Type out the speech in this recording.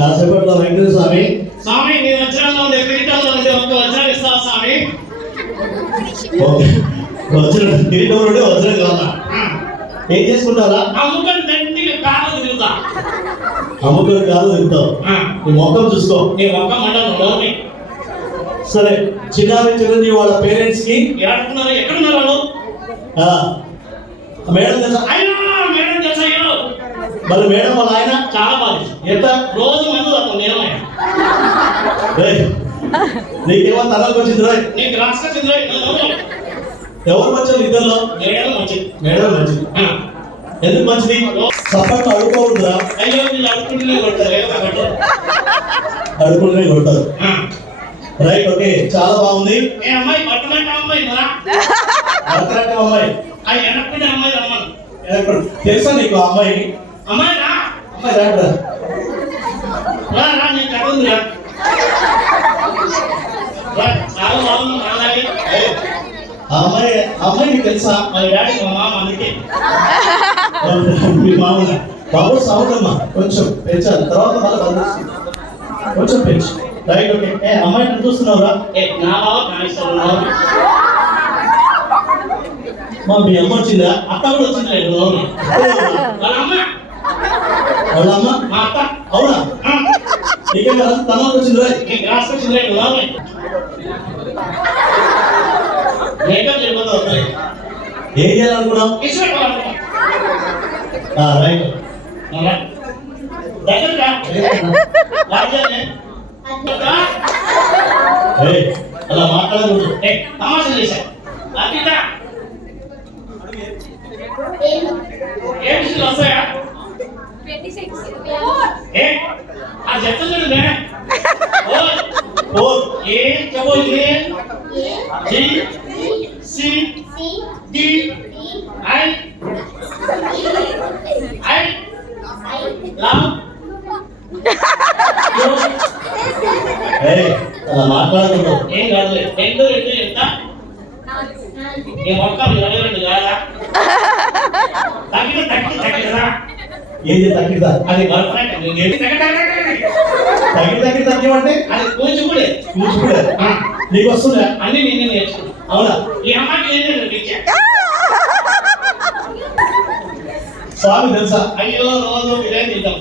కాసేపట్లో వెంకటేశ్వర స్వామి. స్వామి నీ వజ్రంలో ఉండే కిరీటంలో ఉండే ఒక వజ్రం ఇస్తావా స్వామి? వజ్రం కిరీటంలో ఉండే వజ్రం కాదా? ఏం చేసుకుంటారా? అమ్ముకొని దండిగా కాళ్ళు తిరుగుతా. అమ్ముకొని కాళ్ళు తిరుగుతావు. నీ మొక్కం చూసుకో. నీ మొక్క మండలం. సరే, చిన్నారి చిరంజీవి వాళ్ళ పేరెంట్స్ కి ఏడుకున్నారు, ఎక్కడున్నారు వాళ్ళు? మేడం తెలుసా? మేడం తెలుసా? మరి మేడం వాళ్ళ ఆయన చాలా బాగా ఎంత రోజు మందు తప్ప నేను నీకేమో తనకు వచ్చింది రాయ్, నీకు రాసుకొచ్చింది రాయ్. ఎవరు మంచిది? ఇద్దరులో మేడం మంచిది. మేడం మంచిది. ఎందుకు మంచిది? సపోర్ట్ అడుకోవద్దురా. అయ్యో వీళ్ళు అడుకుంటూనే కొడతారు, అడుకుంటూనే కొడతారు. రైట్, ఓకే, చాలా బాగుంది. ఏ అమ్మాయి పట్టుకుంటే అమ్మాయి భరతనాట్యం అమ్మాయి, అది వెనక్కునే అమ్మాయి రమ్మను. తెలుసా నీకు అమ్మాయి? అమ్మాయి రా, అమ్మాయి రారా, నీకు కథ ఉందిరా. చాలా బాగుంది. అలాగే అమ్మాయి నీకు తెలుసా? మా డాడీ మా మామ అందుకే మీ మామూలు బాబు సౌండమ్మా కొంచెం పెంచాలి, తర్వాత మళ్ళీ బంధిస్తుంది, కొంచెం పెంచు. Right, okay. అమ్మాయి నన్ను చూస్తున్నావురా? నా బావ కానిస్తున్నావు. మీ అమ్మ వచ్చిందా? అత్త కూడా వచ్చింది. వాళ్ళ అమ్మ, వాళ్ళ అమ్మ, మా అత్త. అవునా? నీకే తన వచ్చింది రాయ్. నీకు రాసుకొచ్చింది మేకప్ చేయబోతుంది. ఏం చేయాలనుకున్నావు? రైట్, అలా మాట్లాడకూడదు. తమాషా చేశా. అర్పిత ఏం విషయాలు వస్తాయా? అది చెప్తుంది. ఏ చెప్పు. A C D I love అలా మాట్లాడకూడదు. ఏం కాదు. రెండు ఎంత? నీ మొక్క 22 కాదా? తగ్గిదా? ఏంది తగ్గిదా? అది భరతనాట్యం. తగ్గిమంటే అది కూచిపూడి. నీకు వస్తుందా? అన్ని నేనే నేర్చుకున్నా. అవునా? ఈ అమ్మాయికి నేనే టీచా. స్వామి తెలుసా? అయ్యో రోజు ఇదే తింటాం.